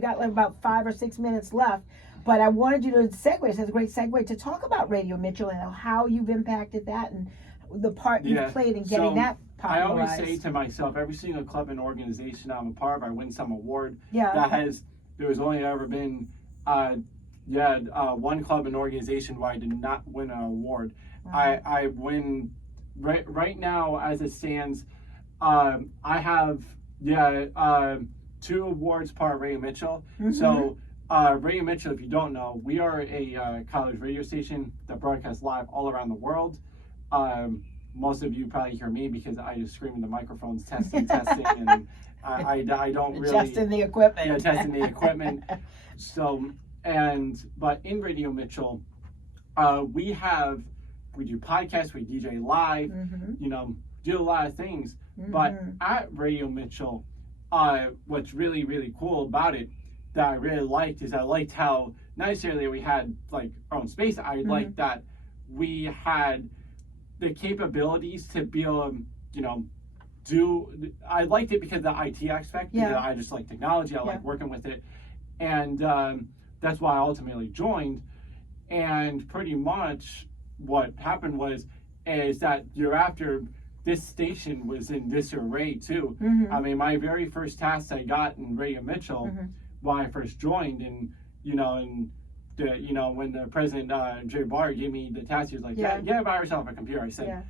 got like about 5 or 6 minutes left. But I wanted you to segue. It's a great segue to talk about Radio Mitchell and how you've impacted that and the part you've played in getting that popularized. I always say to myself, every single club and organization I'm a part of, I win some award. There's only ever been one club and organization where I did not win an award. Wow. I win right now as it stands. I have 2 awards part of Radio Mitchell. Mm-hmm. So Radio Mitchell, if you don't know, we are a college radio station that broadcasts live all around the world. Most of you probably hear me because I just scream in the microphones, testing, and I don't really testing the equipment. Yeah, testing the equipment. But in Radio Mitchell, we do podcasts, we DJ live, do a lot of things. Mm-hmm. But at Radio Mitchell, what's really, really cool about it that I really liked is I liked how not necessarily we had like our own space. I liked that we had the capabilities to be able to, I liked it because of the IT aspect, because I just like technology, I like working with it. And that's why I ultimately joined. And pretty much what happened is that year after, this station was in disarray too. Mm-hmm. I mean, my very first task I got in Radio Mitchell when I first joined, and when the president Jay Barr gave me the task, he was like, "Yeah, buy yourself a computer." I said,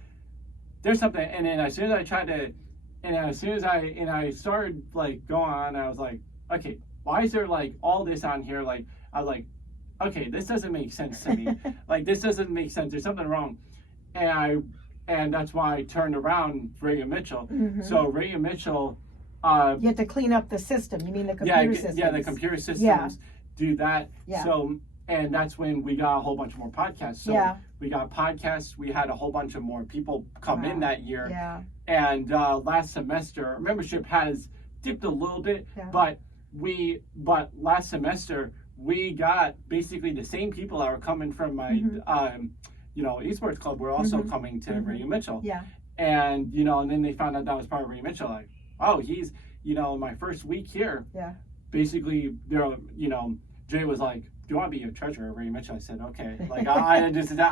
"There's something," and then as soon as I started like going on, I was like, "Okay, why is there like all this on here?" Like I was like, "Okay, this doesn't make sense to me. Like this doesn't make sense. There's something wrong," and that's why I turned around Radio Mitchell. Mm-hmm. So Radio Mitchell, you have to clean up the system. You mean the computer systems? Yeah, the computer systems do that. Yeah. So, and that's when we got a whole bunch more podcasts. So we got podcasts. We had a whole bunch of more people come in that year. Yeah. And last semester, membership has dipped a little bit, but last semester we got basically the same people that were coming from my esports club were also coming to Radio Mitchell. Yeah. And and then they found out that was part of Radio Mitchell. Like, oh, he's my first week here. Yeah. Basically, Jay was like, "Do you want to be a treasurer at Radio Mitchell?" I said, "Okay." Like I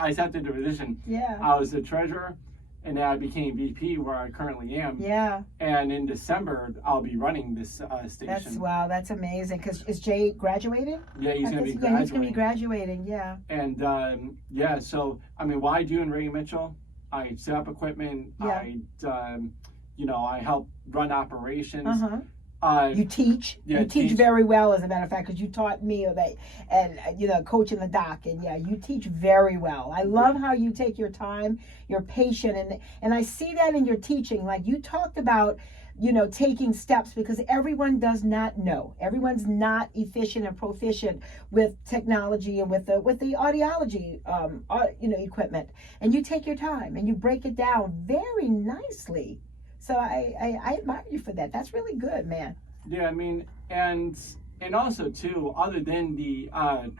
accepted the position. Yeah. I was the treasurer, and then I became VP where I currently am. Yeah. And in December, I'll be running this station. That's amazing. Because is Jay graduating? Yeah, he's going to be graduating. Yeah, he's going to be graduating. Yeah. And so I mean, what I do in Radio Mitchell, I set up equipment. Yeah. I help run operations. Uh-huh. You teach. You teach very well, as a matter of fact, because you taught me that, and coaching the doc, and you teach very well. I love how you take your time, you're patient, and I see that in your teaching. Like you talked about, taking steps, because everyone does not know. Everyone's not efficient and proficient with technology and with the audiology, equipment. And you take your time and you break it down very nicely. So I admire you for that. That's really good, man. Yeah, I mean, and also too, other than the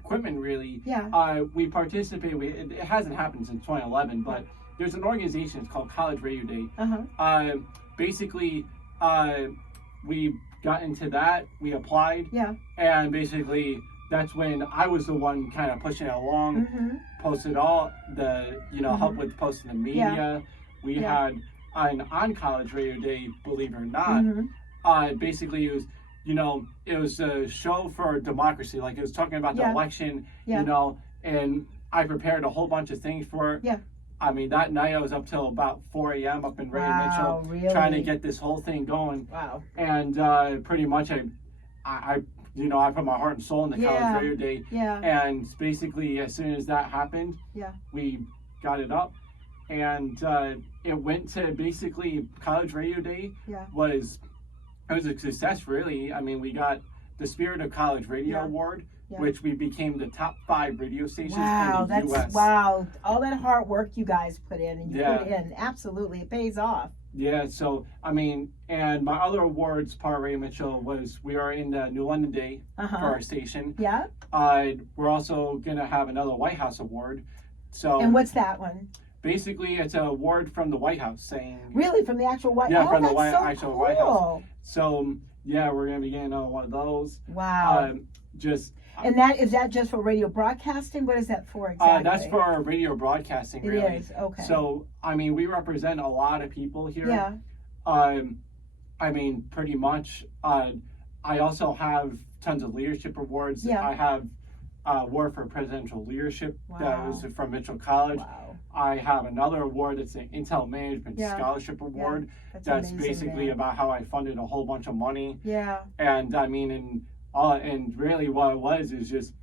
equipment, really, we participate. It hasn't happened since 2011, but there's an organization. It's called College Radio Day. Uh-huh. Basically, we got into that. We applied. Yeah. And basically, that's when I was the one kind of pushing it along. Mm-hmm. Posted all the help with posting the media. Yeah. We had. On College Radio Day, believe it or not, basically it was a show for democracy. Like it was talking about the election, and I prepared a whole bunch of things for it. Yeah. I mean, that night I was up till about 4 a.m. up in Radio Mitchell, really? Trying to get this whole thing going. Wow. And pretty much I put my heart and soul in the College Radio Day. Yeah. And basically, as soon as that happened, we got it up. And it went to basically College Radio Day was a success, really. I mean, we got the Spirit of College Radio Award, which we became the top 5 radio stations in the U.S. Wow, all that hard work you guys put in, and you put in, absolutely, it pays off. Yeah, so, I mean, and my other awards, part of Radio Mitchell, was we are in the New London Day for our station. Yeah. We're also going to have another White House Award. So. And what's that one? Basically, it's an award from the White House saying... Really? From the actual White House? Yeah, from the actual White House. So, we're going to be getting one of those. Wow. And is that just for radio broadcasting? What is that for exactly? That's for our radio broadcasting, really. It is, okay. So, I mean, we represent a lot of people here. Yeah. I mean, pretty much. I also have tons of leadership awards. Yeah. I have award for presidential leadership. Wow. That was from Mitchell College. Wow. I have another award. It's an Intel Management Scholarship Award. Yeah. That's amazing, basically man. about how I funded a whole bunch of money. Yeah. And I mean, and really what it was is just,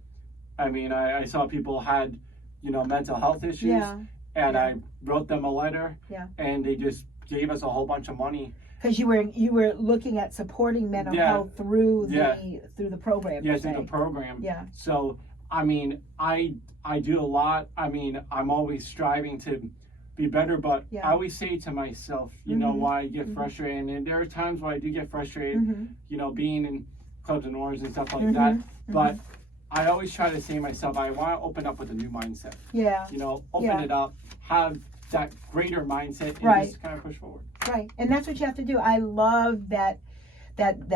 I mean, I saw people had, you know, mental health issues. Yeah. And I wrote them a letter. Yeah. And they just gave us a whole bunch of money. Because you were looking at supporting mental health through the program. Yeah, through the program. Yeah. So I mean, I do a lot. I mean, I'm always striving to be better, but I always say to myself, you know, why I get frustrated, and there are times where I do get frustrated, you know, being in clubs and orgs and stuff like that. But I always try to say to myself, I want to open up with a new mindset. Yeah. You know, open it up, have that greater mindset, and just kind of push forward. Right, and that's what you have to do. I love that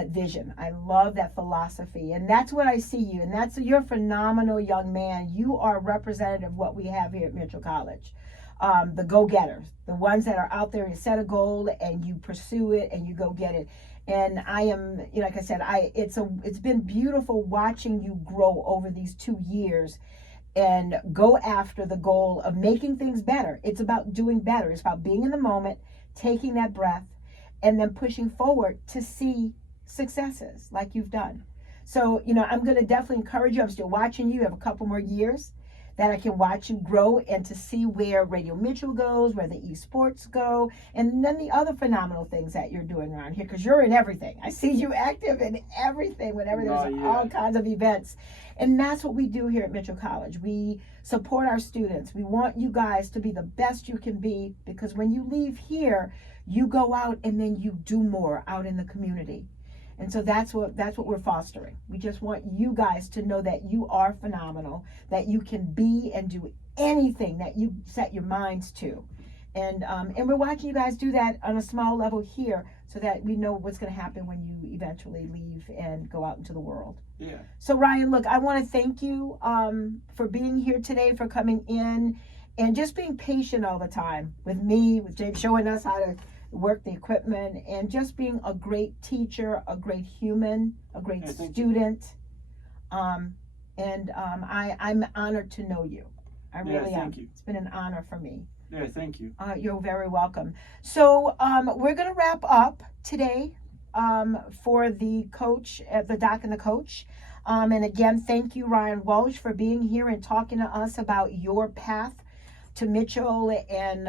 vision. I love that philosophy, and that's what I see you. And you're a phenomenal young man. You are representative of what we have here at Mitchell College. The go-getters, the ones that are out there. You set a goal and you pursue it and you go get it. And I am, you know, like I said, it's been beautiful watching you grow over these 2 years and go after the goal of making things better. It's about doing better. It's about being in the moment, taking that breath, and then pushing forward to see successes like you've done. So, you know, I'm going to definitely encourage you. I'm still watching you. You have a couple more years that I can watch you grow and to see where Radio Mitchell goes, where the esports go, and then the other phenomenal things that you're doing around here, because you're in everything. I see you active in everything whenever there's all kinds of events. And that's what we do here at Mitchell College. We support our students. We want you guys to be the best you can be, because when you leave here, you go out and then you do more out in the community. And so that's what we're fostering. We just want you guys to know that you are phenomenal, that you can be and do anything that you set your minds to. And we're watching you guys do that on a small level here, so that we know what's going to happen when you eventually leave and go out into the world. Yeah. So Ryan, look, I want to thank you for being here today, for coming in and just being patient all the time with me, with James, showing us how to work the equipment, and just being a great teacher, a great human, a great student. I'm honored to know you. I really am. Thank you. It's been an honor for me. Yeah, thank you. You're very welcome. So we're going to wrap up today for the coach, the doc and the coach. And again, thank you, Ryan Walsh, for being here and talking to us about your path to Mitchell and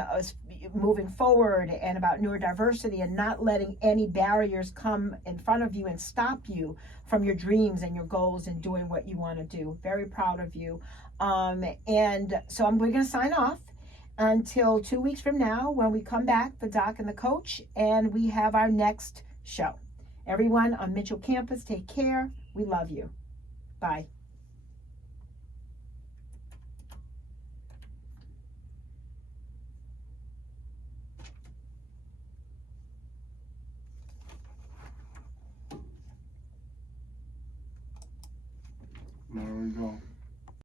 moving forward, and about neurodiversity, and not letting any barriers come in front of you and stop you from your dreams and your goals and doing what you want to do. Very proud of you. And so we're going to sign off until 2 weeks from now, when we come back, the doc and the coach, and we have our next show. Everyone on Mitchell campus, take care. We love you. Bye. There we go.